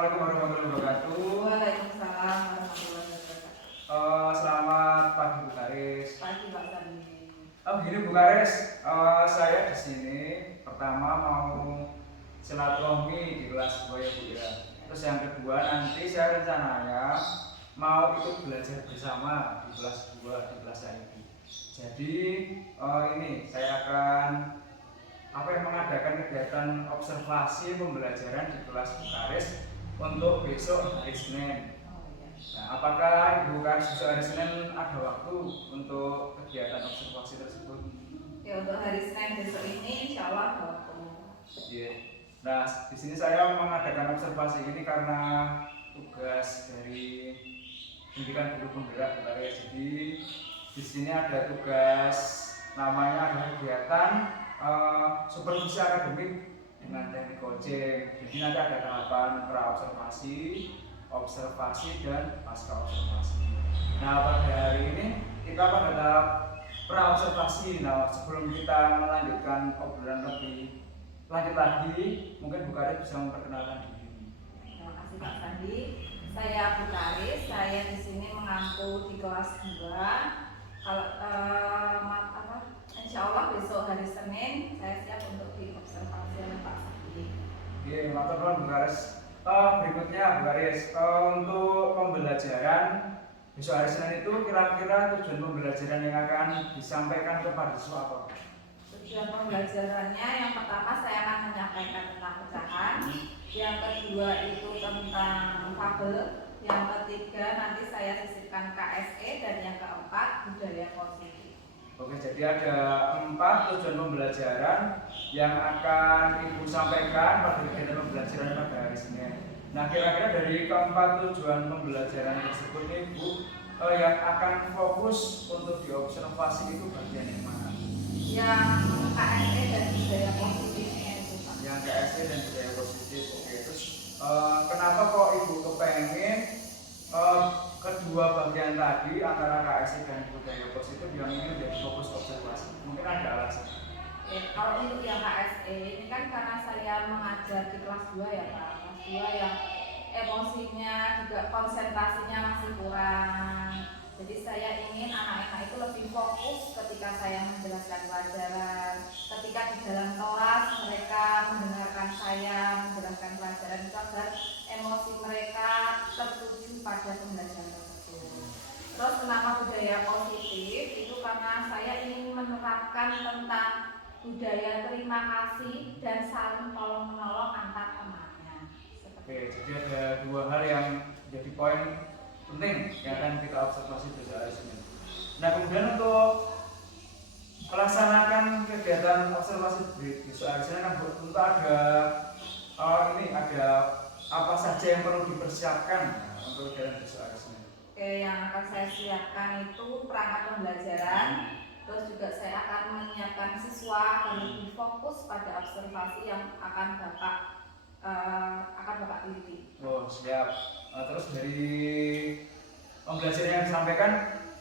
Assalamualaikum warahmatullahi wabarakatuh. Waalaikumsalam warahmatullahi wabarakatuh. Selamat pagi Bu Karis. Pagi Pak Sandi. Gini Bu Karis, saya di sini pertama mau silaturahmi di kelas 2 ya Bu ya. Terus yang kedua nanti saya rencananya mau ikut belajar bersama di kelas 2 di kelas saya ini. Jadi ini saya akan mengadakan kegiatan observasi pembelajaran di kelas Bu Karis untuk besok hari Senin. Nah, apakah Ibu Karis besok hari Senin ada waktu untuk kegiatan observasi tersebut? Ya, untuk hari Senin besok ini insya Allah ada waktu. Yeah. Nah, di sini saya mengadakan observasi ini karena tugas dari pendidikan guru penggerak Bu Karis. Jadi di sini ada tugas namanya adalah kegiatan supervisi akademik dengan teknik coaching. Jadi nanti ada tahapan pra observasi dan pasca observasi. Nah, pada hari ini kita pada tahap pra observasi. Nah, sebelum kita melanjutkan obrolan lebih lanjut lagi, mungkin Bu Karis bisa memperkenalkan diri. Terima kasih Pak Sandi. Saya Bu Karis. Saya di sini mengampu di kelas 2. Kalau insya Allah besok hari Senin saya siap untuk diobservasi oleh Pak Sandi. Oke, matur nuwun Bu Karis. Berikutnya Bu Karis, untuk pembelajaran besok hari Senin itu kira-kira tujuan pembelajaran yang akan disampaikan kepada siswa apa? Tujuan pembelajarannya yang pertama saya akan menyampaikan tentang pecahan, yang kedua itu tentang fabel, yang ketiga nanti saya sisipkan KSE, dan yang keempat budaya positif. Oke, jadi ada 4 tujuan pembelajaran yang akan Ibu sampaikan pada kegiatan pembelajaran pada hari Senin. Nah, kira-kira dari keempat tujuan pembelajaran tersebut nih Bu, yang akan fokus untuk diobservasi itu bagian yang mana? Yang KSE dan budaya positifnya itu Pak. Yang KSE dan budaya positif. Oke, terus kenapa kok Ibu kepengen kedua bagian tadi antara KSE dan budaya positif yang ini menjadi fokus observasi? Mungkin ada alasan. Kalau untuk yang KSE ini kan karena saya mengajar di kelas 2 ya Pak. Kelas 2 yang emosinya juga konsentrasinya masih kurang. Jadi saya ingin anak-anak itu lebih fokus ketika saya menjelaskan pelajaran. Ketika di dalam kelas mereka mendengarkan saya menjelaskan pelajaran itu agar emosi mereka tertuju pada pembelajaran tersebut. Terus kenapa budaya positif? Itu karena saya ingin menerapkan tentang budaya terima kasih dan saling tolong menolong antar temannya. Oke, jadi ada 2 hal yang menjadi poin penting yang akan kita observasi besok hari Senin. Nah, kemudian untuk melaksanakan kegiatan observasi besok hari Senin kan tentu ada apa saja yang perlu dipersiapkan untuk kegiatan besok hari Senin. Oke, yang akan saya siapkan itu perangkat pembelajaran. Terus juga saya akan menyiapkan siswa agar lebih fokus pada observasi yang akan Bapak teliti. Oh, siap. Terus dari pembelajaran yang disampaikan,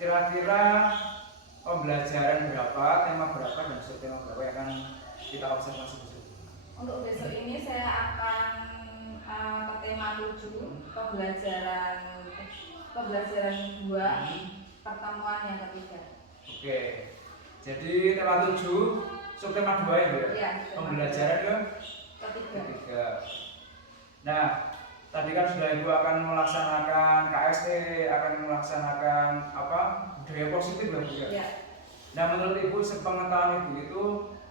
kira-kira pembelajaran berapa, tema berapa, dan subtema berapa yang akan kita observasi besok? Untuk besok ini saya akan ke tema 7, pembelajaran 2, pertemuan yang ketiga. Oke, jadi tema 7, subtema 2 ya Bu? Iya, pembelajaran ke ketiga. Nah, tadi kan sudah Ibu akan melaksanakan KSE, akan melaksanakan budaya positif ya Bu ya? Iya. Nah, menurut Ibu, sepengetahuan Ibu itu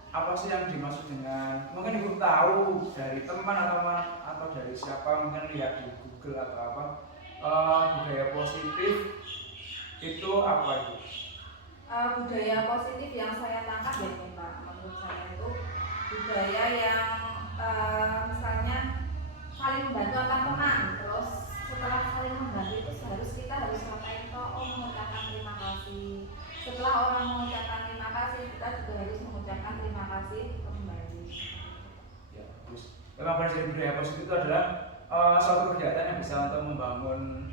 apa sih yang dimaksud dengan, mungkin Ibu tahu dari teman atau dari siapa, mungkin lihat di Google atau apa, budaya positif itu apa Ibu? Budaya positif yang saya tangkap ya Pak, menurut saya itu budaya yang misalnya saling membantu antar teman. Terus setelah saling membantu itu kita harus ngapain kok? Mengucapkan terima kasih. Setelah orang mengucapkan terima kasih, kita juga harus mengucapkan terima kasih kembali. Ya, bagus. Memang dari budaya positif itu adalah suatu kegiatan yang bisa untuk membangun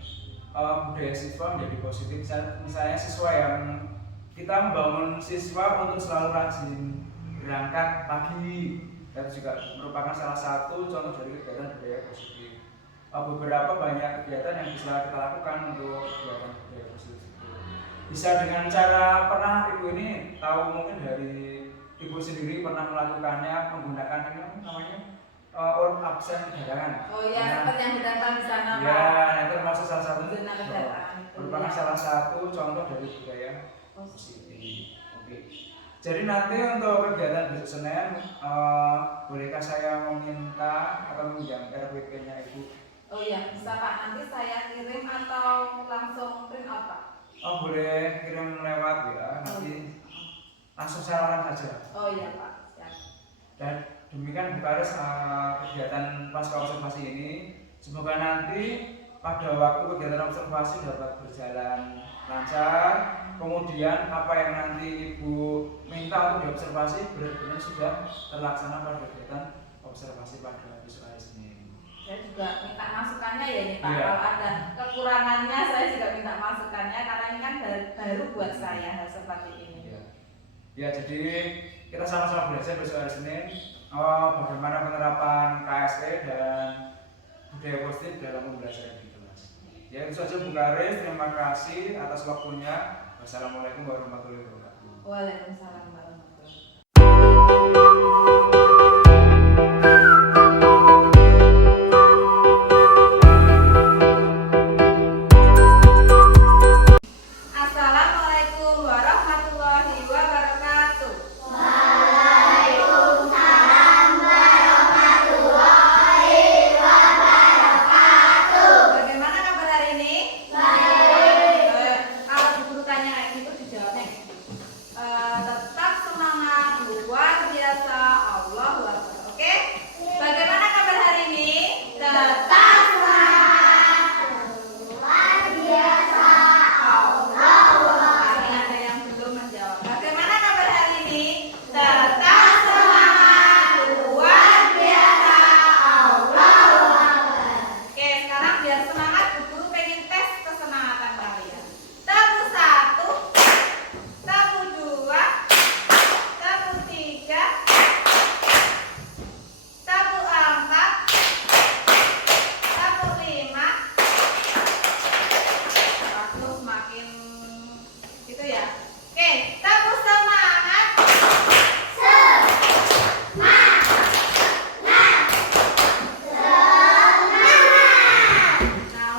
budaya siswa menjadi positif. Misalnya siswa yang kita membangun siswa untuk selalu rajin berangkat pagi, dan juga merupakan salah satu contoh dari kegiatan budaya positif. beberapa banyak kegiatan yang bisa kita lakukan untuk kegiatan budaya positif itu. Bisa dengan cara, pernah ibu ini tahu mungkin dari ibu sendiri pernah melakukannya menggunakan ini namanya on absen cadangan. Oh iya, seperti yang didatang di sana Pak. Ya, itu termasuk salah satu Zona kedatangan itu, merupakan ya. salah satu contoh dari budaya Positif. positif. Oke. Jadi nanti untuk kegiatan besok Senin, bolehkah saya meminta atau meminjam RWP-nya Ibu? Oh iya, bisa Pak. Nanti saya kirim atau langsung print out Pak? Oh boleh kirim lewat ya, nanti langsung saya larang saja. Oh iya Pak. Siap. Dan demikian Bu Karis kegiatan pasca observasi ini. Semoga nanti pada waktu kegiatan observasi dapat berjalan lancar. Kemudian apa yang nanti Ibu minta untuk diobservasi benar-benar sudah terlaksana pada kegiatan observasi pada besok hari Senin. Saya juga minta masukannya ya ini Pak. Iya. Kalau ada kekurangannya saya juga minta masukannya karena ini kan baru buat saya hal seperti ini. Ya, ya jadi kita sama-sama belajar besok hari Senin bagaimana penerapan KSE dan budaya positif dalam pembelajaran di kelas. Ya itu saja Bu Karis, terima kasih atas waktunya. Wassalamualaikum warahmatullahi wabarakatuh. Waalaikumsalam warahmatullahi wabarakatuh. Assalamualaikum warahmatullahi wabarakatuh. Bagaimana kabar hari ini? Kalau guru tanya kayak gitu dijawabnya kayak gitu. Tetap semangat, luar biasa, Allahu Akbar. Oke? Bagaimana kabar hari ini? Tetap semangat, luar biasa, Allahu Akbar. Ini ada yang belum menjawab. Bagaimana kabar hari ini? Tetap semangat, luar biasa, Allahu Akbar. Oke, sekarang biar semangat, Bu Guru pengen tes kesemangatan kalian. Tabu 1, tabu 2, tabu 3, tabu 4, tabu 5. Waduh, semakin gitu ya. Oke, tabu semangat. Nah,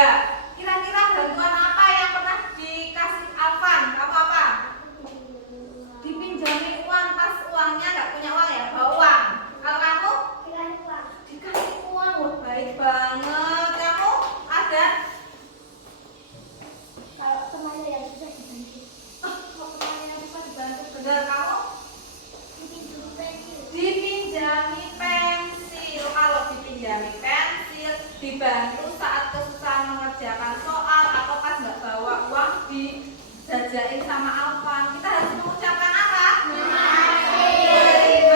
Ya, kira-kira bantuan apa yang pernah dikasih Alvan? Kamu apa? Dipinjami uang pas uangnya nggak punya uang ya, bawa uang. Kalau kamu? Dikasih uang. Wah, baik banget. Kamu ada? Kalau temannya yang bisa dibantu, Kalau temannya yang bisa dibantu, benar kamu? dipinjam pensil. Dipinjami pensil. Kalau dipinjami pensil, dibantu saat kesusahan mengerjakan soal atau pas nggak bawa uang dijajain sama Alvan. Kita harus mengucapkan apa? Terima kasih.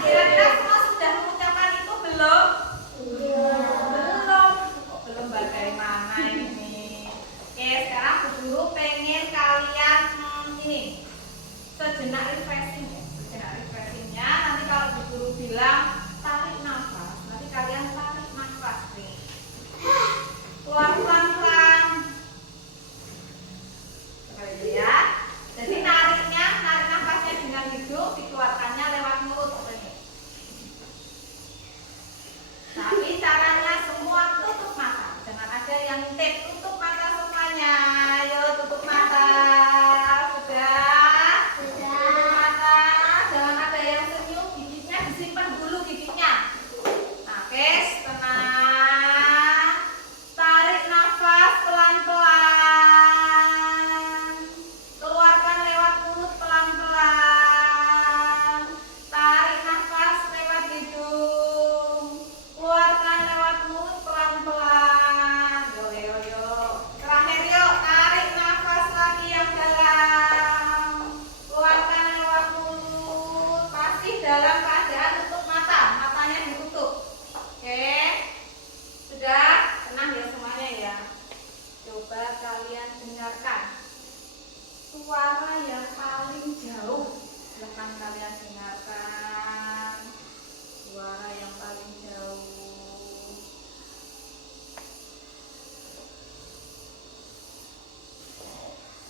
Kira-kira semua sudah mengucapkan itu belum? Belum. Kok belum bagaimana ini? Oke, sekarang Bu Guru pengen kalian ini sejenak refreshing ya. Sejenak refreshingnya nanti kalau Bu Guru bilang tarik nafas, nanti kalian tarik nafas nih. Keluar pelan-pelan. Seperti ya. Jadi narik nafasnya dengan hidung, dikeluarkannya lewat mulut. Tapi caranya semua tutup mata. Jangan ada yang ngintip. Tutup mata semuanya. Ayo tutup mata. Sudah? Tutup mata. Jangan ada yang senyum. Giginya disimpan dulu giginya. Oke, tenang. Tarik nafas pelan-pelan. Keluarkan lewat mulut pelan-pelan. Tarik nafas lewat hidung. Keluarkan lewat mulut pelan-pelan. Yo. Terakhir yuk, tarik nafas lagi yang dalam. Keluarkan lewat mulut. Pasti dalam keadaan tutup mata. Matanya ditutup. Oke. Sudah? Tenang ya semuanya ya. Coba kalian dengarkan suara yang paling jauh. Silahkan kalian dengarkan suara yang paling jauh.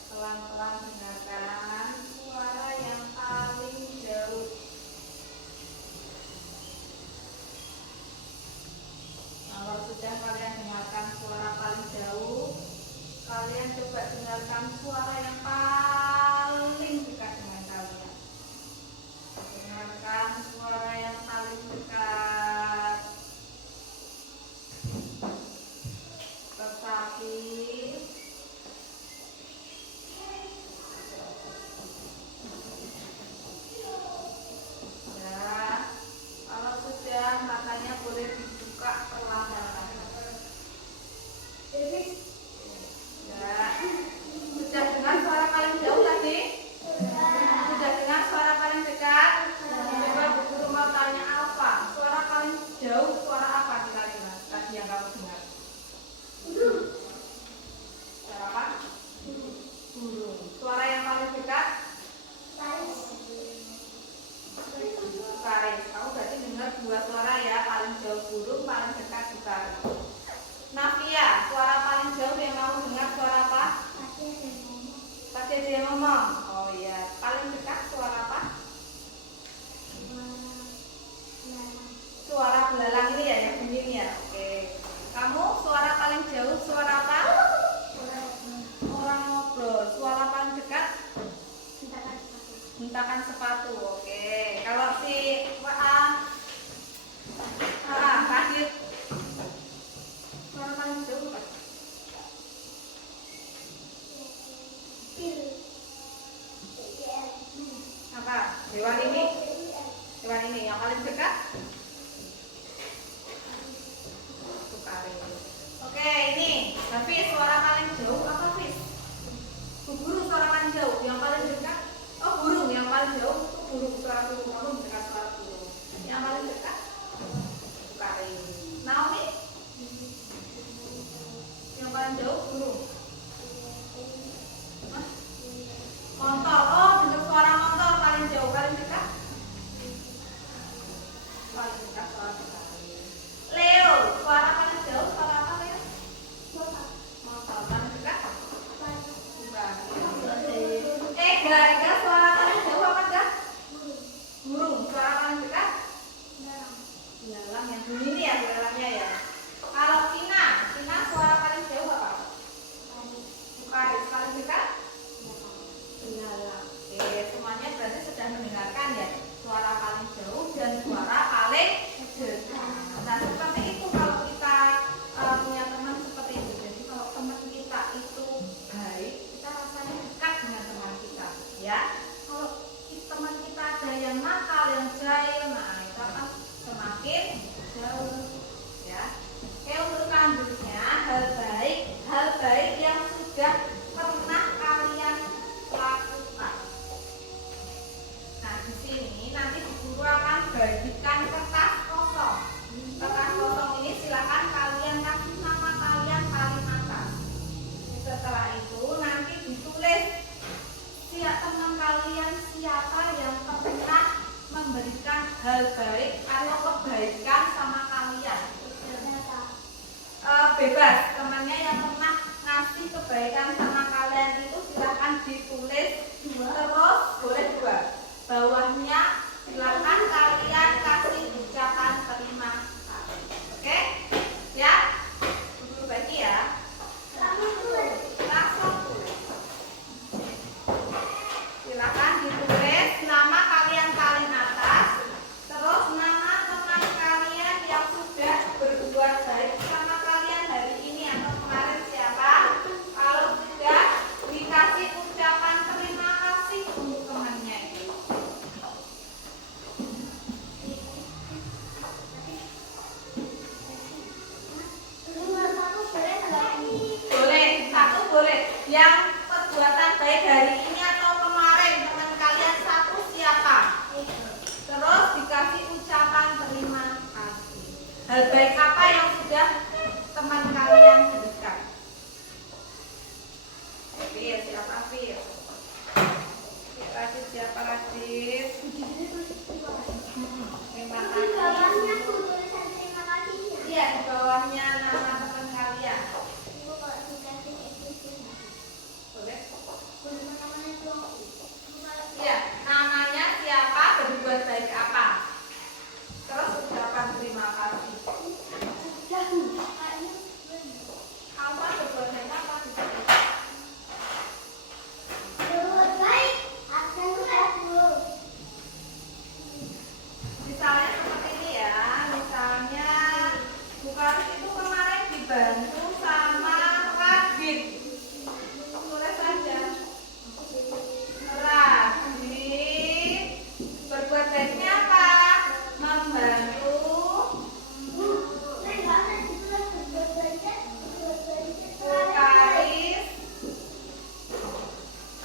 Pelan-pelan dengarkan suara yang paling jauh. Kalau sudah kalian dengarkan suara paling jauh, kalian coba dengarkan suara yang paling dekat dengan kalian. Dengarkan suara yang paling dekat. Tetapi ya, kalau sudah matanya boleh dibuka perlahan-lahan. Ya, sudah dengar suara paling jauh tadi? Sudah dengar suara paling dekat? Coba Bu Guru mau tanya Alfa, suara paling jauh suara apa kira-kira tadi yang kamu dengar? Suara apa? Burung. Suara yang paling dekat? Bukaris. Kamu berarti dengar dua suara ya, paling jauh burung, paling dekat bukaris. Navia, suara paling jauh yang kamu dengar suara apa? Tadi ada yang ngomong. Oh iya, paling dekat suara apa? Suara belalang ini ya, yang bunyi ini ya. Oke. Kamu suara paling jauh suara apa? Orang ngobrol. Suara paling dekat? Hentakan sepatu. Oke. Kalau si Radit, suara paling jauh apa? Apa? Hewan ini? Hewan ini yang paling dekat? Bukaris. Oke, ini Hafiz, suara paling jauh apa Hafiz? Bu Guru, suara paling jauh. Yang paling dekat? Oh, burung. Yang paling jauh itu burung, suara burung. Kamu mendengar suara burung. Yang paling dekat? Bukaris. Naomi? bebas. Temannya yang pernah ngasih kebaikan sama kalian itu silahkan ditulis terus boleh 2. Bawahnya silahkan kalian kasih ucapan terima kasih. Oke? Siap? Dulu bagi ya. Langsung tulis. Silahkan ditulis nama kalian paling atas, terus nama teman kalian yang sudah berbuat baik sama kalian hari ini atau kemarin siapa. Kalau sudah dikasih ucapan terima kasih untuk temannya itu. Boleh, 1 boleh. Yang perbuatan baik hari ini atau kemarin teman kalian 1 siapa? Terus dikasih ucapan terima kasih. Hal baik apa yang sudah teman kalian berikan? Fir, siapa Fir? Radit, siapa Radit? Terima kasih. Iya, di bawahnya nama teman kalian. Boleh? Iya, namanya siapa, berbuat baik apa? Terus ucapan terima kasih. Apa berbuat baik apa? Misalnya seperti ini ya, misalnya Bukaris itu kemarin dibantu sama Radit. Tulis saja. Radit berbuat baiknya apa? Membantu Bukaris,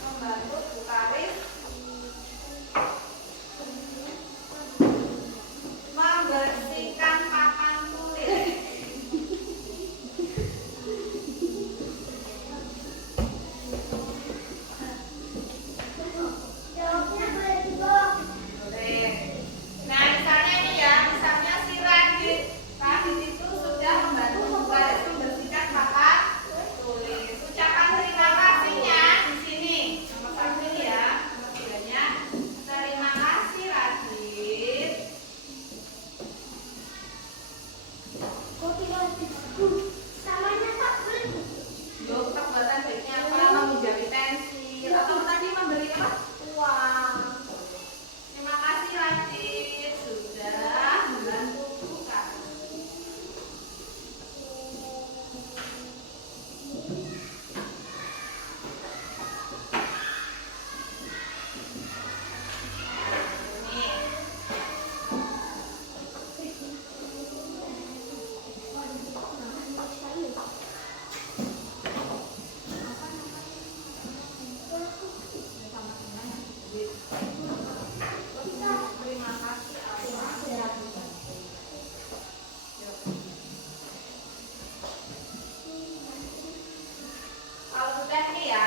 membantu Bukaris membersihkan papan tulis. Boleh. Nah, misalnya ini ya, misalnya si Radit. Radit itu sudah membantu Bukaris membersihkan papan tulis. Ucapan terima kasihnya di sini. Nomor 1 ini ya, nomor 3-nya. Terima kasih Radit. Untuk perbuatan baiknya apa? Meminjami pensil atau tadi memberi apa? Uang. Terima kasih Radit sudah membantu Bukaris. Terima kasih kalau sudah ini ya,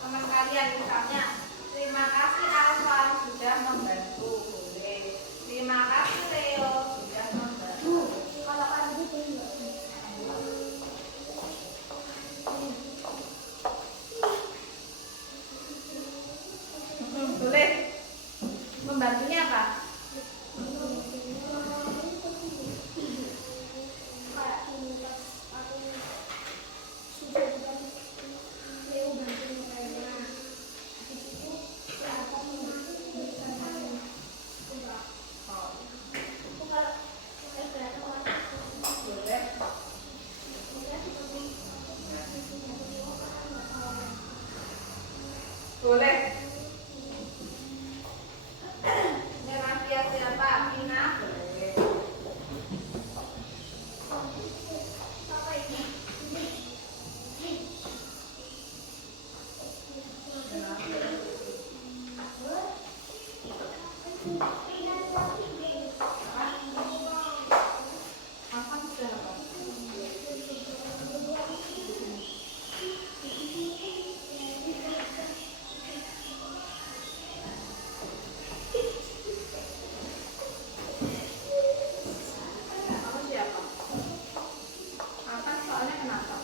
teman kalian misalnya terima kasih Alvan sudah membantu. Boleh. Terima kasih Leo sudah membantu. Boleh. Membantunya apa? kenapa?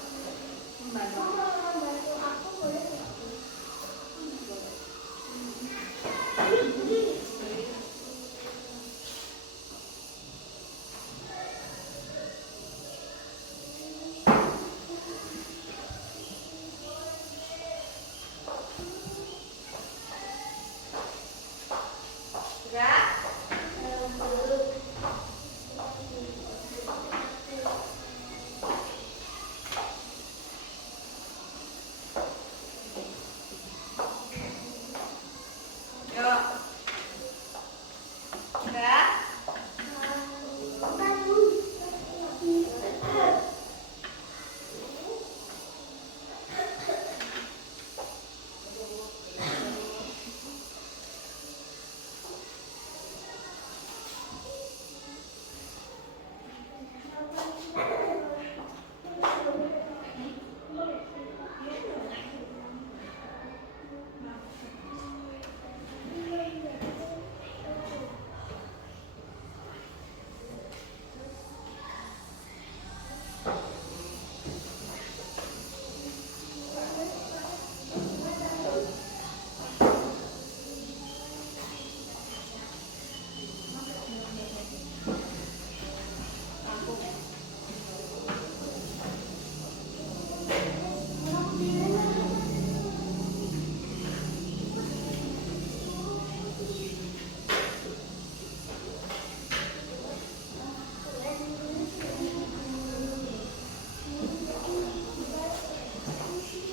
Membantu. Kamu mau membantu aku boleh nggak? Enggak? Yuk. Enggak?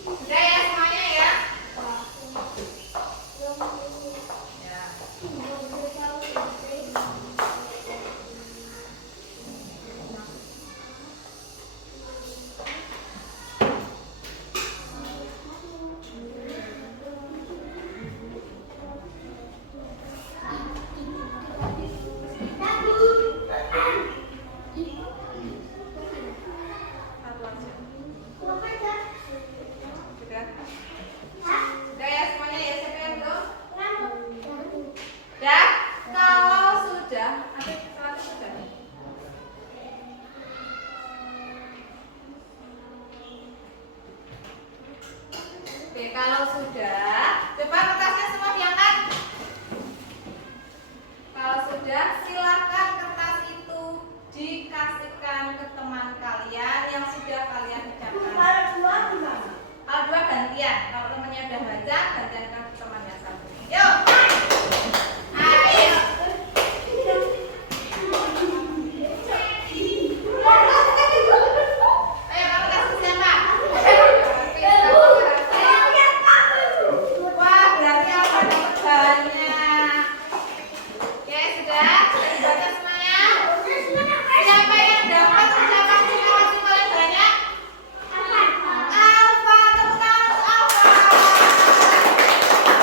Udah ya semuanya ya? Ya. Satu aja. Sudah. Sudah ya semuanya ya, siapa yang belum? Ya, kalau sudah, satu sudah. Oke, kalau sudah, coba kertasnya semua diangkat. Kalau sudah, silakan kertas itu dikasihkan ke teman kalian yang sudah kalian ucapkan. Kalau dua gantian, kalau temannya udah baca, gantian ke teman yang satu. Yuk, ayo. Ayo kamu kasih siapa? Wah, berarti apa dapat banyak. Oke, sudah dibaca semuanya. Siapa yang dapat ucapan terima kasih paling banyak? Alfa, tepuk tangan untuk Alfa.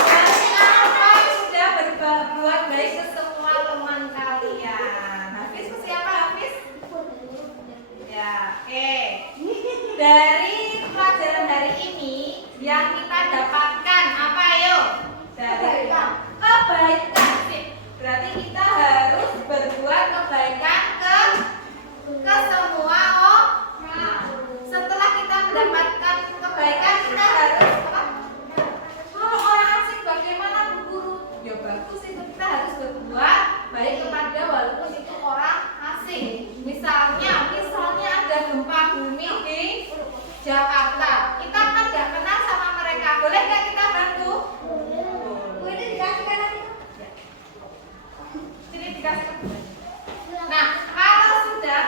Berarti Alfa sudah berbuat baik ke semua teman kalian. Hafiz ke siapa Hafiz? Ya, oke. Dari pelajaran hari ini yang kita dapatkan apa ayo? Dari kebaikan. Sip. Berarti kita harus berbuat kebaikan ke semua orang. Setelah kita mendapatkan kebaikan, kita harus apa? Kalau orang asing bagaimana Bu Guru? Ya bagus itu, kita harus berbuat baik kepada walaupun itu orang asing. Misalnya ada gempa bumi di Jakarta. Kita kan nggak kenal sama mereka. Boleh nggak kita bantu? Sini dikasih. Nah, kalau sudah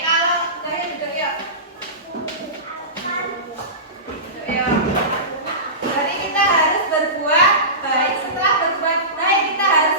kalau dari duduk yuk. Duduk yuk. Jadi kita harus berbuat baik. Setelah berbuat baik kita harus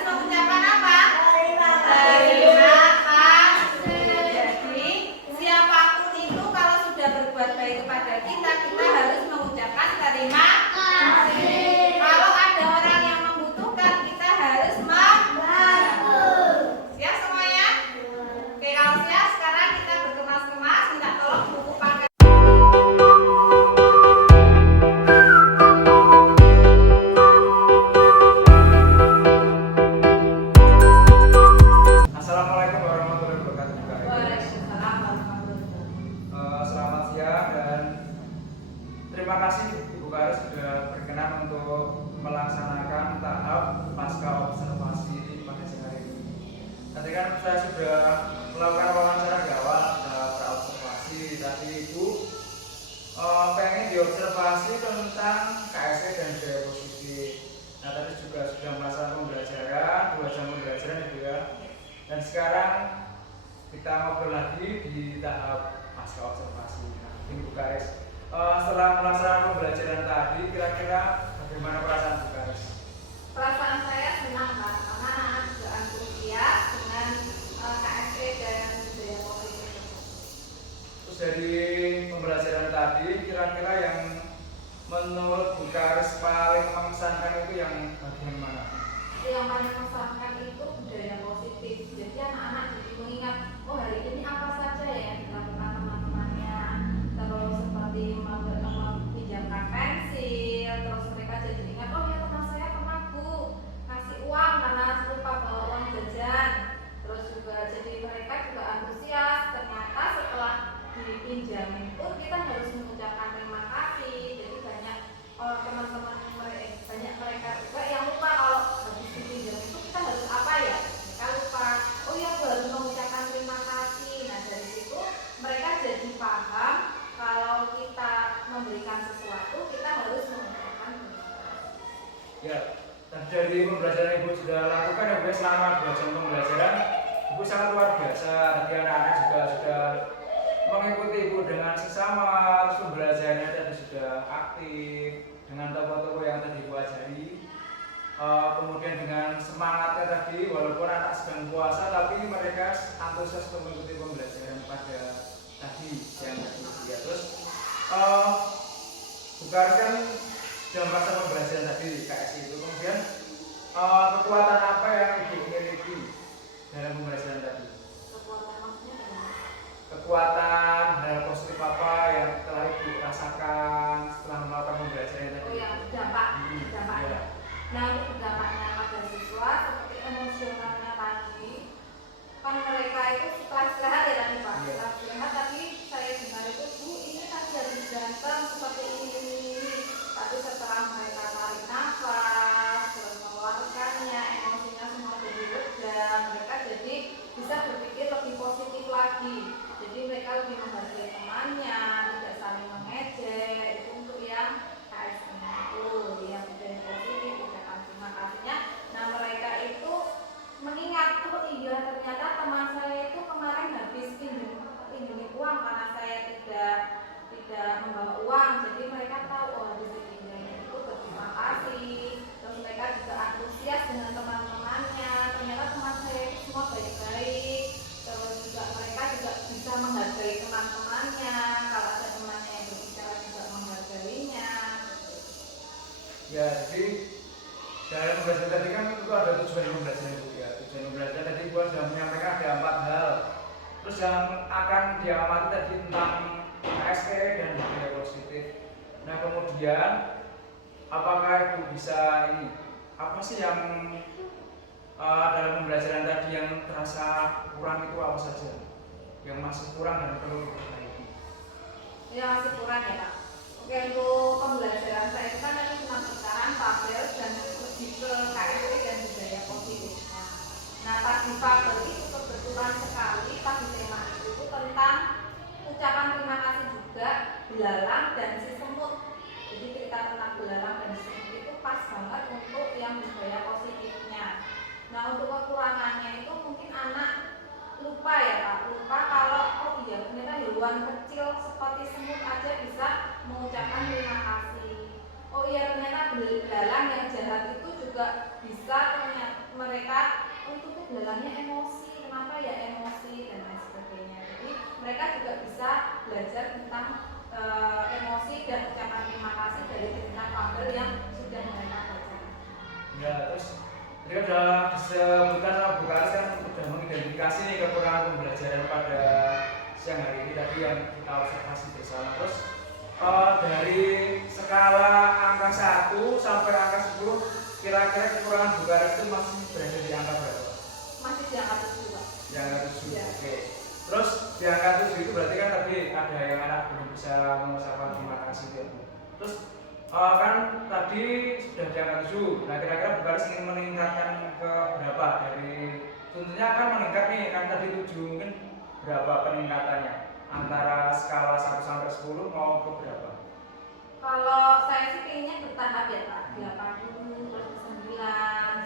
saya sudah melakukan wawancara di awal, sudah berobservasi. Tadi Ibu pengen diobservasi tentang KSE dan biaya positif. Nah tadi juga sudah melaksanakan pembelajaran, 2 jam pembelajaran Ibu ya. Dan sekarang kita ngobrol lagi di tahap pasca observasi. Nah, ini Bu Karis. Setelah melaksanakan pembelajaran tadi, kira-kira bagaimana perasaan Bu Karis? Perasaan saya senang Pak, karena anak-anak juga antusias dengan KSE dan budaya positif. Terus dari pembelajaran tadi, kira-kira yang menurut Bu Karis paling mengesankan itu yang bagian mana? Yang paling mengesankan itu budaya positif. Jadi anak-anak jadi mengingat, oh hari ini apa saja ya yang dilakukan teman-temannya. Terus seperti meminjamkan pensil, terus mereka jadi ingat, oh ya teman saya pernah Bu kasih uang karena lupa bawa uang jajan. Terus juga jadi mereka juga antusias. Ternyata setelah dipinjamin pun kita harus mengucapkan terima kasih. Jadi banyak teman-teman banyak mereka juga yang lupa kalau habis dipinjam itu kita harus apa ya, mereka lupa, oh ya aku harus mengucapkan terima kasih. Nah dari situ mereka jadi paham kalau kita memberikan sesuatu kita harus mengucapkan terima kasih. Ya, tadi dari pembelajaran Ibu sudah lakukan ya Bu selama 2 jam pembelajaran, Ibu sangat luar biasa. Tadi anak-anak juga sudah mengikuti Ibu dengan seksama, terus pembelajarannya tadi sudah aktif dengan tokoh-tokoh yang tadi Ibu ajari. Kemudian dengan semangatnya tadi, walaupun anak sedang puasa, tapi mereka antusias untuk mengikuti pembelajaran pada tadi yang tadi ya. Terus Bu Karis kan sudah melaksanakan pembelajaran tadi KSI itu, kemudian kekuatan apa yang Ibu miliki dalam pembelajaran tadi? Kekuatan maksudnya bagaimana? Kekuatan hal positif apa yang telah Ibu rasakan setelah melakukan pembelajaran tadi? Oh ya, dampaknya. Ya. Nah untuk dampaknya pada siswa seperti emosionalnya tadi, kan mereka itu setelah istirahat ya tadi Pak, Iya. setelah istirahat tapi saya dengar itu Bu ini tadi habis berantem seperti ini. Tapi setelah mereka tarik nafas, terus mengeluarkannya, emosinya semua jadi reda, mereka jadi bisa berpikir lebih positif lagi. Jadi mereka lebih menghargai temannya, tidak saling mengejek. Itu untuk yang KSM itu, yang budaya positif, ucapan terima kasihnya. Nah mereka itu mengingat, oh iya ternyata teman saya itu kemarin habis pinjam uang karena saya tidak membawa uang. Jadi mereka tahu, oh habis dipinjam itu berterima kasih. Terus mereka juga antusias dengan teman-temannya. Ternyata teman saya itu semua baik-baik. Terus juga mereka juga bisa menghargai teman-temannya. Kalau ada temannya yang berbicara juga menghargainya. Ya, jadi dalam pembelajaran tadi kan itu ada tujuan pembelajaran Ibu ya. Tujuan pembelajaran tadi Ibu sudah menyampaikan ada 4 hal. Terus yang akan diamati tadi tentang KSE dan budaya positif. Nah kemudian apakah Ibu bisa ini apa sih yang dalam pembelajaran tadi yang terasa kurang itu apa saja? Yang masih kurang dan perlu diperbaiki? Ya masih kurang ya Pak. Oke untuk pembelajaran saya itu kan tadi cuma pecahan tabel dan lebih ke KSE dan budaya positifnya. Nah tadi tabel itu kebetulan sekali tadi tema itu tentang ucapan terima kasih juga, belalang dan si semut. Jadi cerita tentang belalang dan si semut itu pas banget untuk yang budaya positifnya. Nah untuk kekurangannya itu mungkin anak lupa ya Pak, lupa kalau oh iya ternyata hewan kecil seperti semut aja bisa mengucapkan terima kasih. Oh iya ternyata belalang yang jahat itu juga bisa ternyata mereka untuk belalangnya emosi, kenapa ya emosi dan lain sebagainya. Jadi mereka juga bisa belajar tentang emosi dan ucapan terima kasih dari cerita fabel yang sudah mereka baca. Ya, terus tadi kan sudah disebutkan sama Bu Karis kan sudah mengidentifikasi nih kekurangan pembelajaran pada siang hari ini tadi yang kita observasi bersama. Terus dari skala angka 1 sampai angka 10 kira-kira kekurangan Bu Karis itu masih berada di angka berapa? Masih di angka 7 Pak. Di angka 7. Ya. Oke. Terus di angka 7 itu berarti kan tadi ada yang anak belum bisa mengucapkan terima kasih ya Bu. Terus kan tadi sudah di angka 7. Nah kira-kira Bu Karis ingin meningkatkan ke berapa? Dari tentunya akan meningkat nih yang tadi 7 mungkin berapa peningkatannya? Antara skala 1 sampai 10 mau ke berapa? Kalau saya sih pengennya bertahap ya Pak, 80 terus ke 9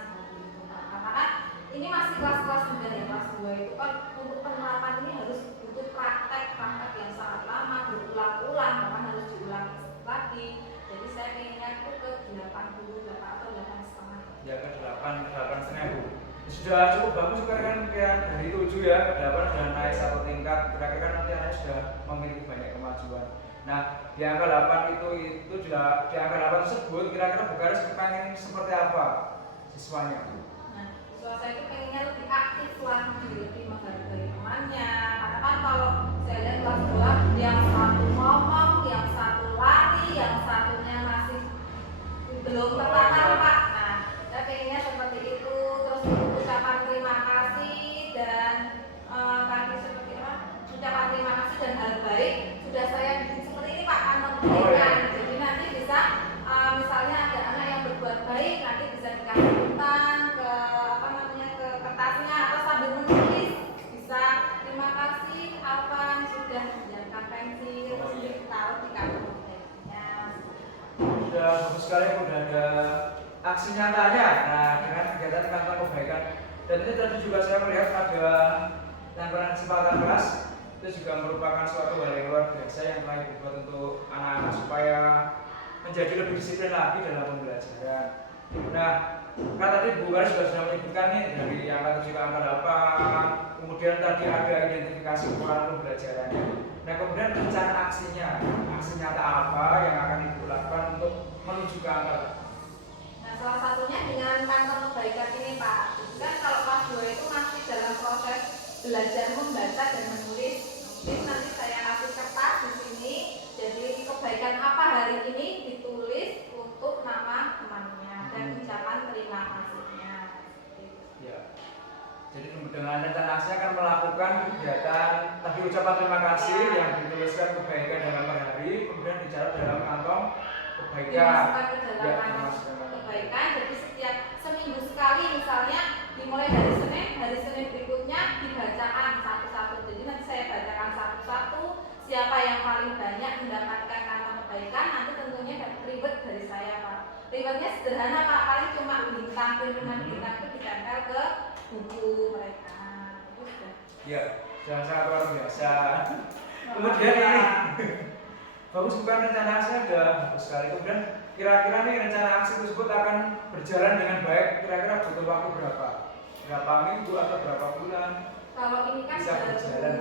seperti itu Pak. Karena ini masih kelas-kelas 9 ya, kelas 2 itu kan untuk penerapan ini harus butuh praktek yang sangat lama, berulang-ulang, bahkan harus diulang lagi. Jadi saya pengennya itu ke 80 atau 8,5. Ya ke 8,5 Bu. Sudah cukup bagus juga kan ya, dari 7 ya ke 8 sudah naik 1 tingkat. Kira-kira nanti anak sudah memiliki banyak kemajuan. Nah, di angka 8 itu juga di angka 8 tersebut kira-kira Bu Karis pengen seperti apa siswanya? Nah, siswa saya itu pengennya lebih aktif lah, lebih menghargai temannya. Karena kan kalau saya lihat kelas 2 yang satu ngomong, yang satu lari, yang satunya masih belum tertata Pak. Nah, saya pengennya seperti itu. Terus ucapan terima kasih dan tadi seperti apa? Ucapan terima kasih dan hal baik sudah saya bikin seperti ini Pak, kantong kebaikan. Jadi nanti bisa misalnya ada anak yang berbuat baik, nanti bisa dikasih utang ke apa namanya ke kertasnya atau sambil menulis bisa terima kasih Alvan sudah menjalankan pensil, terus ditaruh di kantong kebaikannya. Sudah bagus sekali udah ada aksi nyatanya. Nah, dengan kegiatan kantong kebaikan dan ini tadi juga saya melihat ada tampilan kesempatan kelas itu juga merupakan suatu hal yang luar biasa yang telah dibuat untuk anak-anak supaya menjadi lebih disiplin lagi dalam pembelajaran. Nah, kan tadi Bu Karis juga sudah menyebutkan nih dari angka 7 ke angka 8, kemudian tadi ada identifikasi kekurangan pembelajarannya. Nah, kemudian rencana aksinya, aksi nyata apa yang akan Ibu lakukan untuk menuju ke angka? Nah, salah satunya dengan kantong kebaikan ini Pak. Kan kalau kelas 2 itu masih dalam proses belajar membaca dan menulis. Mungkin nanti saya kasih kertas di sini. Jadi kebaikan apa hari ini ditulis untuk nama temannya dan ucapan terima kasihnya. Ya. Jadi dengan rencana aksi akan melakukan kegiatan tadi ucapan terima kasih yang dituliskan kebaikan dalam per hari, kemudian dicatat dalam kantong kebaikan. Dimasukkan ke dalam kantong kebaikan. Jadi setiap seminggu sekali misalnya dimulai hari Senin berikutnya dibacakan satu-satu. Jadi nanti saya bacakan satu-satu. Siapa yang paling banyak mendapatkan kantong kebaikan nanti tentunya dapat reward dari saya Pak. Rewardnya sederhana Pak, paling cuma bintang, kiriman bintang itu ditempel ke buku mereka. Itu sudah. Ya, jangan sangat luar biasa. Kemudian ini bagus bukan rencana aksi ada bagus sekali. Kemudian kira-kira nih rencana aksi tersebut akan berjalan dengan baik. Kira-kira butuh waktu berapa? Berapa minggu atau berapa bulan? Kalau ini kan Bisa berjalan.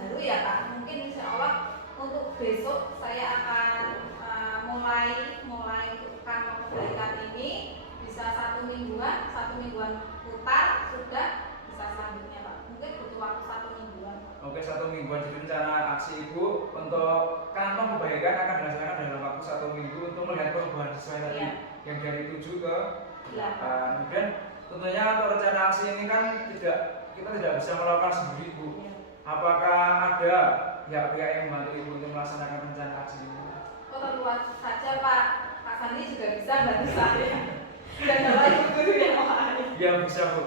Baru ya Pak. Mungkin insya Allah untuk besok saya akan mulai untuk kantong kebaikan ini bisa 1 mingguan putar sudah bisa selanjutnya Pak. Mungkin butuh waktu 1 mingguan. Oke, 1 mingguan. Jadi rencana aksi Ibu untuk kantong kebaikan akan dilaksanakan dalam waktu 1 minggu untuk melihat perubahan sesuai tadi yang dari 7 ke 8. Kemudian tentunya untuk rencana aksi ini kan kita tidak bisa melakukan sendiri Bu. Apakah ada pihak-pihak yang membantu Ibu untuk melaksanakan rencana aksi ini? Oh tentu saja Pak. Pak Sandi juga bisa bantu saya. Dan kalau ibu guru yang lain. Ya bisa Bu.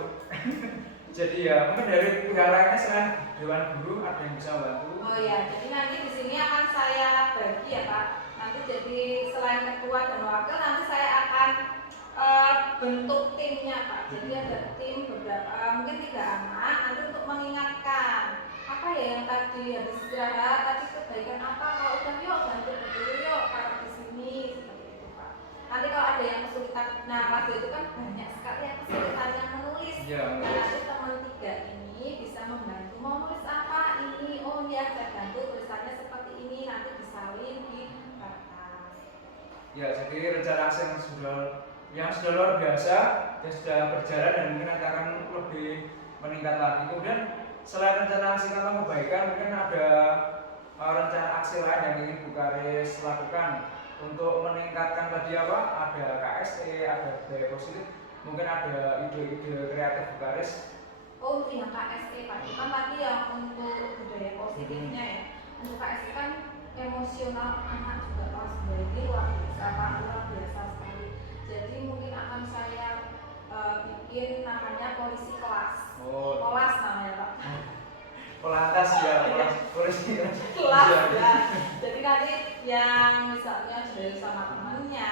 Jadi ya mungkin dari pihak lainnya selain Dewan Guru ada yang bisa bantu. Oh ya, jadi nanti di sini akan saya bagi ya Pak. Nanti jadi selain ketua dan wakil nanti saya akan bentuk timnya Pak. Jadi ada tim beberapa mungkin 3 anak nanti untuk mengingatkan apa ya yang tadi habis istirahat tadi kebaikan apa kalau udah yuk bantu dulu yuk kalau di sini seperti itu Pak. Nanti kalau ada yang kesulitan, nah waktu itu kan banyak sekali yang kesulitan yang menulis. Ya, nah nanti teman 3 ini bisa membantu mau nulis apa ini, oh ya saya bantu tulisannya seperti ini nanti disalin di kertas. Ya, jadi rencana aksi yang sudah luar biasa dan sudah berjalan dan mungkin nanti akan lebih meningkat lagi. Kemudian selain rencana aksi kantong kebaikan mungkin ada rencana aksi lain yang ingin Bu Karis lakukan untuk meningkatkan tadi apa? Ada KSE, ada budaya positif, mungkin ada ide-ide kreatif Bu Karis. Oh untuk yang KSE Pak, kan tadi yang untuk budaya positifnya ya. Untuk KSE kan emosional anak juga kelas 2 ini luar biasa Pak, luar biasa sekali. Jadi mungkin akan saya bikin namanya polisi kelas. Oh, Kelas namanya Pak. Polantas ya, polisi. Kelas Iya. ya. Jadi nanti yang misalnya dari sama temennya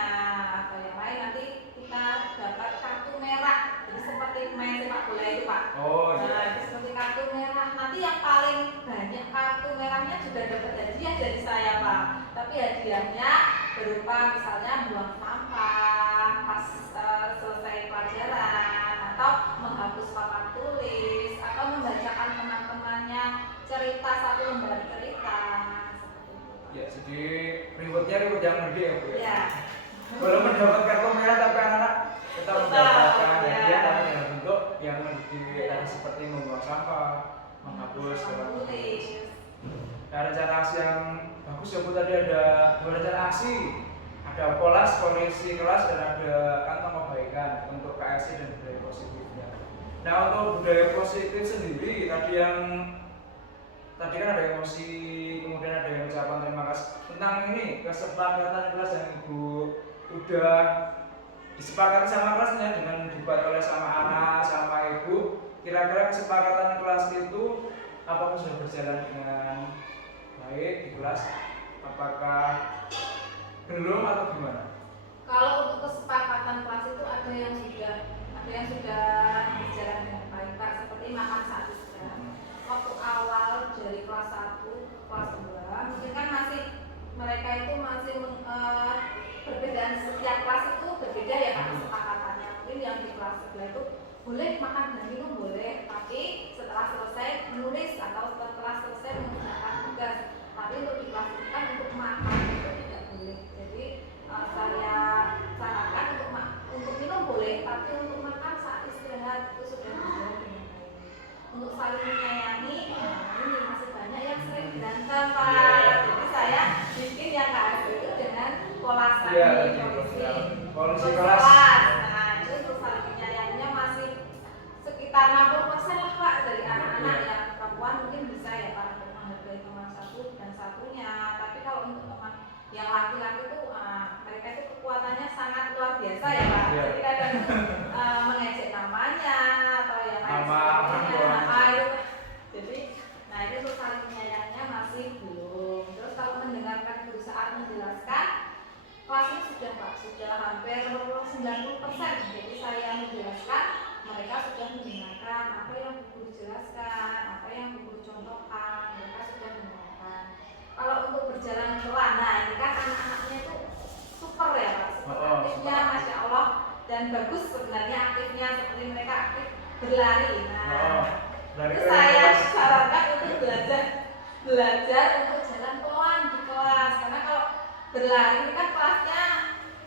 atau yang lain nanti kita dapat kartu merah. Jadi seperti main sepak bola itu Pak. Oh Nah, iya. itu seperti kartu merah. Nanti yang paling banyak kartu merahnya juga dapat hadiah dari saya Pak. Tapi hadiahnya berupa misalnya buang sampah pas selesai pelajaran atau menghapus papan tulis atau membacakan teman-temannya cerita satu lembar cerita seperti itu Pak. Ya, jadi reward yang gede ya Bu ya. Ya. Belum mendapat kartu merah tapi anak-anak tetap Tetap, mendapatkan ya. hadiah tapi dalam bentuk yang mendidik tadi seperti membuang sampah, menghapus Papan papan tulis. tulis. Nah, rencana aksi yang bagus ya Bu, tadi ada dua rencana aksi. Ada polas kondisi kelas dan ada kantong kebaikan untuk KSI dan budaya positifnya. Nah, untuk budaya positif sendiri tadi kan ada emosi, kemudian ada yang ucapan terima kasih tentang ini kesepakatan kelas yang Ibu udah disepakati sama kelasnya dengan dibuat oleh sama anak sama Ibu. Kira-kira kesepakatan kelas itu apakah sudah berjalan dengan baik di kelas? Apakah belum atau gimana? Kalau untuk kesepakatan kelas itu ada yang sudah berjalan dengan baik Pak, seperti makan saat istirahat. Waktu awal dari kelas 1 ke kelas 2 mungkin kan mereka itu masih perbedaan setiap kelas itu berbeda ya Pak kesepakatannya. Mungkin yang di kelas sebelah itu boleh makan dan minum boleh, tapi setelah selesai menulis atau setelah selesai mengerjakan tugas. Tapi untuk di kelas ini kan untuk makan itu tidak boleh. Jadi saya sarankan untuk minum boleh, tapi untuk makan saat istirahat itu sudah berjalan dengan baik. Untuk saling menyayangi, ini masih banyak yang sering berantem Pak. Jadi saya bikin yang KSI itu dengan polas tadi, polisi kelas. Nah, itu untuk saling menyayanginya masih sekitar 60% lah Pak dari anak-anak yang perempuan mungkin bisa ya Pak untuk menghargai teman satu dan satunya. Tapi kalau untuk teman yang laki-laki itu mereka itu kekuatannya sangat luar biasa ya Pak. Jadi kadang itu mengejek namanya atau yang lain sebagainya. Jadi itu untuk saling menyayangnya masih belum. Terus kalau mendengarkan guru saat menjelaskan kelas ini sudah Pak, sudah hampir 90%. Jadi saya menjelaskan, mereka sudah mendengarkan apa yang guru jelaskan, apa yang guru contohkan, mereka sudah mendengarkan. Kalau untuk berjalan pelan, nah ini kan anak-anaknya itu super ya Pak, super aktifnya Masya Allah, dan bagus sebenarnya aktifnya, seperti mereka aktif berlari. Itu saya sarankan untuk belajar untuk jalan pelan di kelas, karena kalau berlari ini kan kelasnya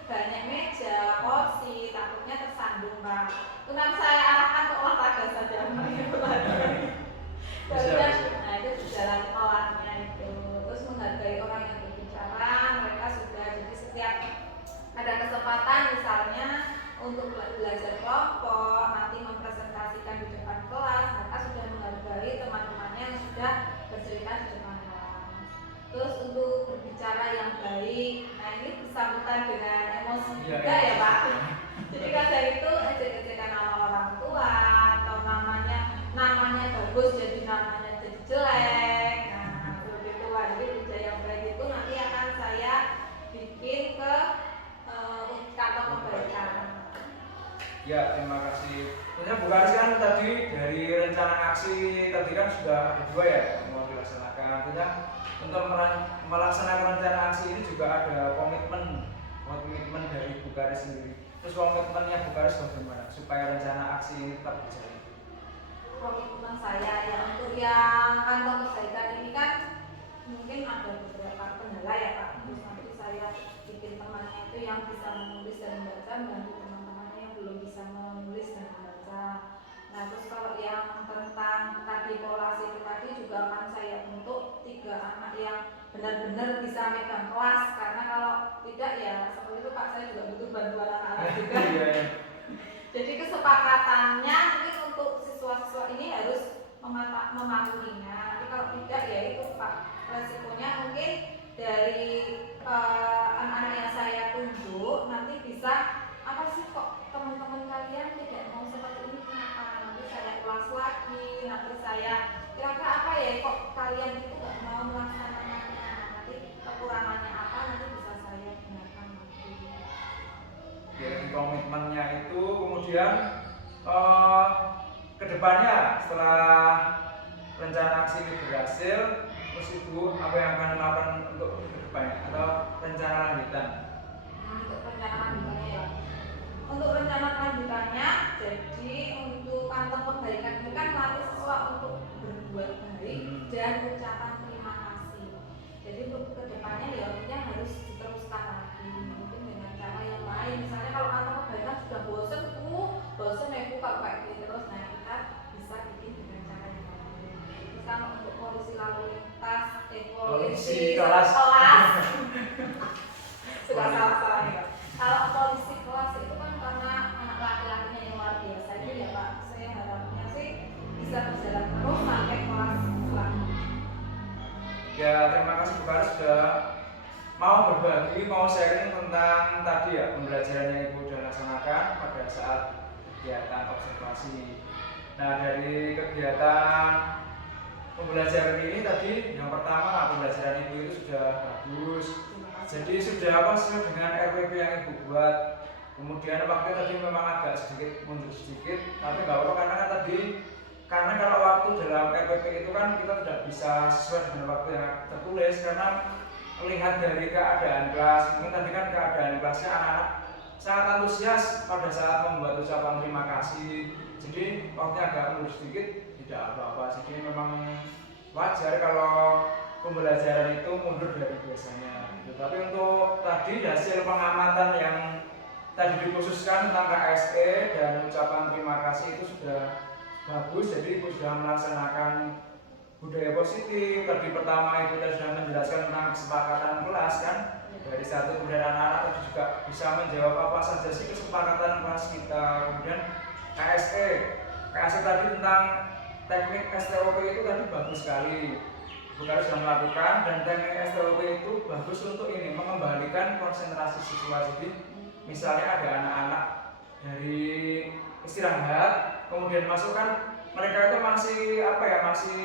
banyak meja, kursi, takutnya tersandung Pak. Itu nanti saya arahkan ke olahraga saja, mereka berlari. Nah itu berjalan pelannya itu. Terus menghargai orang yang berbicara, mereka sudah jadi setiap ada kesempatan misalnya untuk belajar kelompok, nanti mempresentasikan di depan kelas, mereka sudah menghargai teman-temannya yang sudah bercerita di depan kelas. Terus untuk berbicara yang baik, nah ini bersangkutan dengan emosi juga ya Pak. Jadi kadang itu ejek-ejekan nama orang tua atau namanya bagus jadi namanya jadi jelek. Nah seperti itu Pak. Jadi budaya yang baik itu nanti akan saya bikin ke kantong kebaikan. Ya, terima kasih. Tentunya Bu Karis kan tadi dari rencana aksi tadi kan sudah ada 2 ya yang mau dilaksanakan. Tentunya untuk melaksanakan rencana aksi ini juga ada komitmen dari Bu Karis sendiri. Terus komitmennya Bu Karis bagaimana supaya rencana aksi ini tetap berjalan? Komitmen saya yang untuk yang kantong kebaikan ini kan mungkin ada beberapa kendala ya Pak. Terus nanti saya bikin temannya itu yang bisa menulis dan membaca, membantu teman-temannya yang belum bisa menulis dan membaca. Nah terus kalau yang tentang tadi polasi itu tadi juga akan saya bentuk 3 anak yang benar-benar bisa megang kelas, karena kalau tidak ya seperti itu Pak, saya juga butuh bantuan anak-anak juga. Jadi kesepakatannya mungkin untuk siswa-siswa ini harus mematuhinya. Nanti kalau tidak ya itu Pak, resikonya mungkin dari anak-anak yang saya tunjuk nanti bisa apa sih kok teman-teman kalian tidak mau seperti ini, kenapa? Nanti saya ulas lagi kemudian eh, kedepannya setelah rencana aksi ini berhasil, terus ibu apa yang akan dilakukan untuk kedepannya atau rencana lanjutan? Untuk rencana lanjutannya ya. Untuk rencana lanjutannya, jadi untuk kantor kebaikan ini kan melatih siswa untuk berbuat baik dan ucapan terima kasih. Jadi untuk kedepannya ya harus diteruskan lagi, mungkin dengan cara yang lain. Misalnya kalau kantor kebaikan sudah bosen ya bu kalau kayak gitu terus, nah kita bisa bikin dengan cara yang lain. Terus kalau untuk polisi lalu lintas, polisi kelas. sudah salah ya. Kalau polisi kelas itu kan karena anak laki-lakinya yang luar biasa itu ya Pak, saya harapnya sih bisa berjalan terus sampai kelas selanjutnya. Ya, terima kasih Bu Karis sudah mau berbagi, mau sharing tentang tadi ya pembelajaran yang Ibu sudah laksanakan pada saat kegiatan observasi. Nah, dari kegiatan pembelajaran ini tadi yang pertama pembelajaran Ibu itu sudah bagus. Jadi sudah sesuai dengan RPP yang Ibu buat. Kemudian waktu tadi memang agak sedikit mundur sedikit, tapi nggak apa-apa karena kalau waktu dalam RPP itu kan kita tidak bisa sesuai dengan waktu yang tertulis karena melihat dari keadaan kelas. Mungkin tadi kan keadaan kelasnya anak-anak sangat antusias pada saat membuat ucapan terima kasih. Jadi waktunya agak mundur sedikit, tidak apa-apa. Jadi memang wajar kalau pembelajaran itu mundur dari biasanya. Tapi untuk tadi hasil pengamatan yang tadi dikhususkan tentang KSE dan ucapan terima kasih itu sudah bagus. Jadi Ibu sudah melaksanakan budaya positif. Tadi pertama Ibu sudah menjelaskan tentang kesepakatan kelas kan, dari satu, kemudian anak-anak tadi juga bisa menjawab apa saja sih kesepakatan kelas kita. Kemudian KSE tadi tentang teknik STOP itu tadi bagus sekali. Ibu Karis sudah melakukan, dan teknik STOP itu bagus untuk ini mengembalikan konsentrasi siswa. Jadi misalnya ada anak-anak dari istirahat kemudian masuk kan, mereka itu masih masih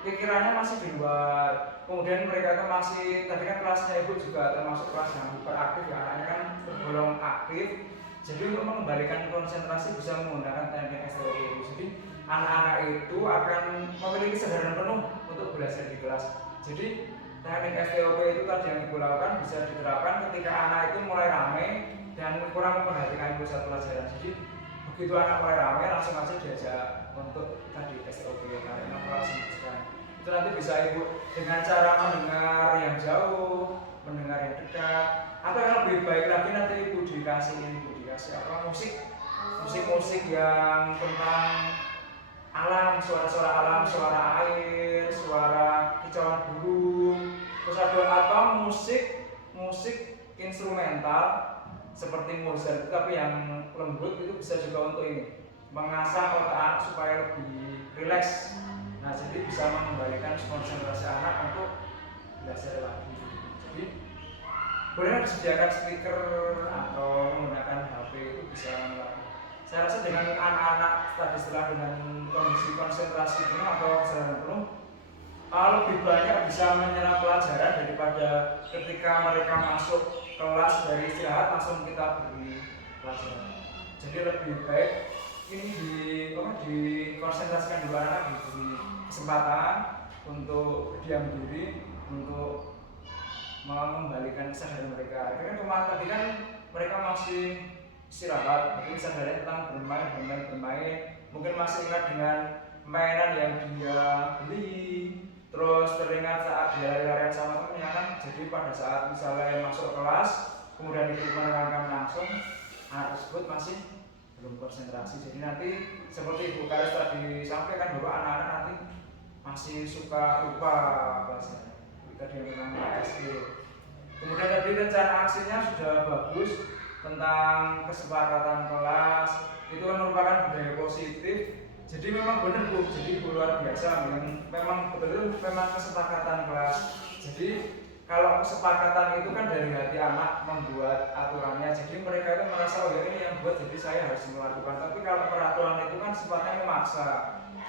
pikirannya masih di luar. Kemudian mereka itu masih, tadi kan kelasnya Ibu juga termasuk kelas yang hiperaktif ya, anaknya kan tergolong aktif. Jadi untuk mengembalikan konsentrasi bisa menggunakan teknik STOP itu. Jadi anak-anak itu akan memiliki kesadaran penuh untuk belajar di kelas. Jadi teknik STOP itu tadi yang Ibu lakukan bisa diterapkan ketika anak itu mulai ramai dan kurang memperhatikan pusat pelajaran. Jadi begitu anak mulai ramai langsung aja diajak untuk tadi STOP karena langsung dijelaskan. Itu nanti bisa Ibu dengan cara mendengar yang jauh, mendengar yang dekat, atau yang lebih baik lagi nanti Ibu dikasih musik yang tentang alam, suara-suara alam, suara air, suara kicauan burung, terus ada atau musik instrumental seperti Mozart tapi yang lembut, itu bisa juga untuk ini mengasah otak anak supaya lebih rileks. Nah, jadi bisa mengembalikan konsentrasi anak untuk belajar lagi. Jadi boleh disediakan speaker atau menggunakan HP itu bisa melakukan. Saya rasa dengan anak-anak tadi setelah dengan kondisi konsentrasi penuh atau kesadaran penuh lebih banyak bisa menyerap pelajaran daripada ketika mereka masuk kelas dari istirahat langsung kita beri pelajaran. Jadi lebih baik ini dikonsentrasikan dulu, anak diberi kesempatan untuk berdiam diri untuk mengembalikan kesadaran mereka. Karena kemarin tadi kan mereka masih istirahat, mungkin sadar tentang bermain, mungkin masih ingat dengan mainan yang dia beli, terus teringat saat dia lari-larian sama temennya kan. Jadi pada saat misalnya masuk kelas kemudian Ibu menerangkan langsung, anak tersebut masih belum konsentrasi. Jadi nanti seperti Ibu Karis tadi sampaikan bahwa anak-anak nanti masih suka lupa pelajaran. Tadi memang KSE. Kemudian tadi rencana aksinya sudah bagus tentang kesepakatan kelas, itu kan merupakan budaya positif. Jadi memang benar Bu, jadi luar biasa, memang betul memang kesepakatan kelas. Jadi kalau kesepakatan itu kan dari hati anak membuat aturannya, jadi mereka itu merasa oh ya ini yang buat jadi saya harus melakukan. Tapi kalau peraturan itu kan sifatnya memaksa.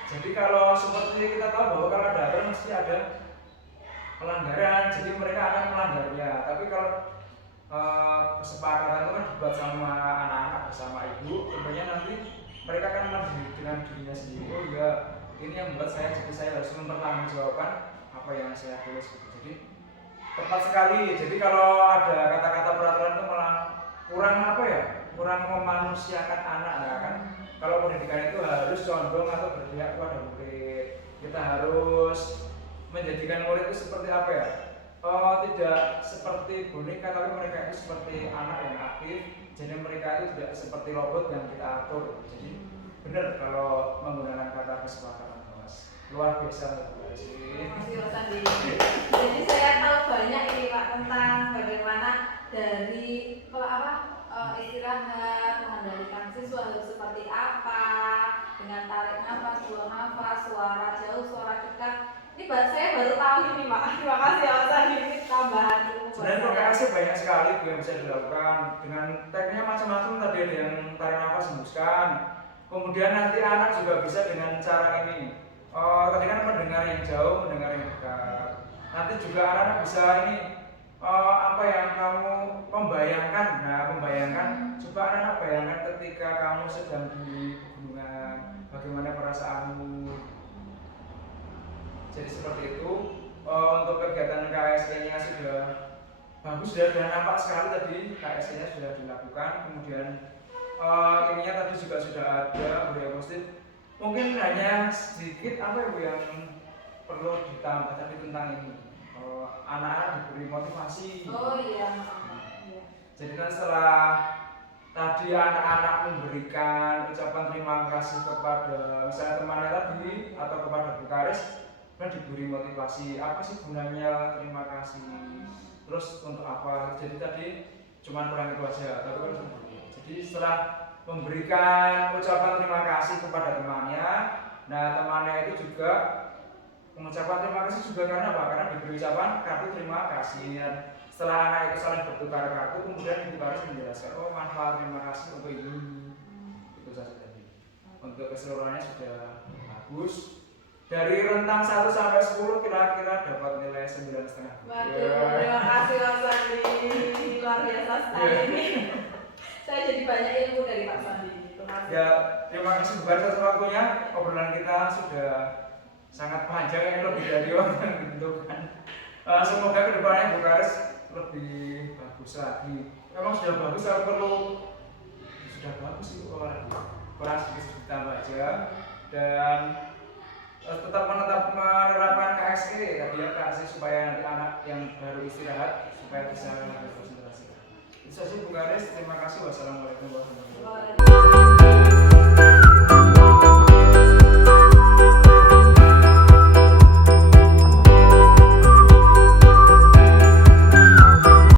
Jadi kalau seperti kita tahu bahwa kalau ada aturan mesti ada pelanggaran, jadi mereka akan melanggarnya. Tapi kalau kesepakatan itu kan dibuat sama anak-anak bersama ibu, tentunya nanti mereka kan dengan dirinya sendiri. Oh iya, ini yang membuat saya, jadi saya harus mempertanggungjawabkan apa yang saya tulis gitu. Jadi tepat sekali. Jadi kalau ada kata-kata peraturan itu malah kurang apa ya, kurang memanusiakan anak ya kan. Kalau pendidikan itu harus condong atau berpihak kepada murid. Kita harus menjadikan murid itu seperti apa ya, tidak seperti boneka, tapi mereka itu seperti anak yang aktif. Jadi mereka itu tidak seperti robot yang kita atur. Jadi benar kalau menggunakan kata kesepakatan, Mas. Luar biasa Mbak sih. Masih Mas Andi. Jadi saya tahu banyak ini Pak tentang bagaimana dari istirahat, mengendalikan siswa harus seperti apa, dengan tarik nafas, buang nafas, suara jauh, suara dekat. Ini saya baru tahu ini Pak. Terima kasih ya Mas Andi, ini tambahan ilmu. Sebenarnya progresif banyak sekali Bu yang bisa dilakukan dengan tekniknya macam-macam. Tadi ada yang tarik nafas hembuskan. Kemudian nanti anak juga bisa dengan cara ini. Tadi kan mendengar yang jauh, mendengar yang dekat. Nanti juga anak-anak bisa ini apa yang kamu membayangkan. Nah, membayangkan, coba anak-anak bayangkan ketika kamu sedang di pegunungan, bagaimana perasaanmu. Jadi seperti itu. Untuk kegiatan KSE-nya sudah bagus, sudah nampak sekali tadi KSE-nya sudah dilakukan. Kemudian ininya tadi juga sudah ada budaya positif. Mungkin hanya sedikit apa ya Bu yang perlu ditambah tadi tentang ini. Anak-anak diberi motivasi. Oh iya. Jadi kan setelah tadi anak-anak memberikan ucapan terima kasih kepada misalnya temannya tadi atau kepada Bu Karis, kan diberi motivasi. Apa sih gunanya terima kasih? Terus untuk apa? Jadi tadi cuma kurang itu aja. Tapi kan jadi setelah memberikan ucapan terima kasih kepada temannya, nah temannya itu juga mengucapkan terima kasih juga karena apa? Karena diberi ucapan kartu terima kasih. Dan setelah anak itu saling bertukar kartu, kemudian Ibu Karis menjelaskan, oh manfaat terima kasih untuk ini. Itu saja tadi. Untuk keseluruhannya sudah bagus. Dari rentang 1 sampai 10 kira-kira dapat nilai 9,5. Waduh, terima kasih Mas Sandi. Luar biasa sekali ini. Saya jadi banyak ilmu dari Pak Sandi. Ya, terima kasih Bu Karis atas waktunya. Obrolan kita sudah sangat panjang, yang lebih dari orang yang ditentukan. Semoga kedepannya Bu Karis lebih bagus lagi. Memang sudah bagus, tapi perlu sudah bagus sih kurang sedikit ditambah aja. Dan tetap menerapkan KSE tadi ya, KSE supaya nanti anak yang baru istirahat supaya bisa lebih konsentrasi. Itu saja Bu Karis, terima kasih. Wassalamualaikum warahmatullahi wabarakatuh.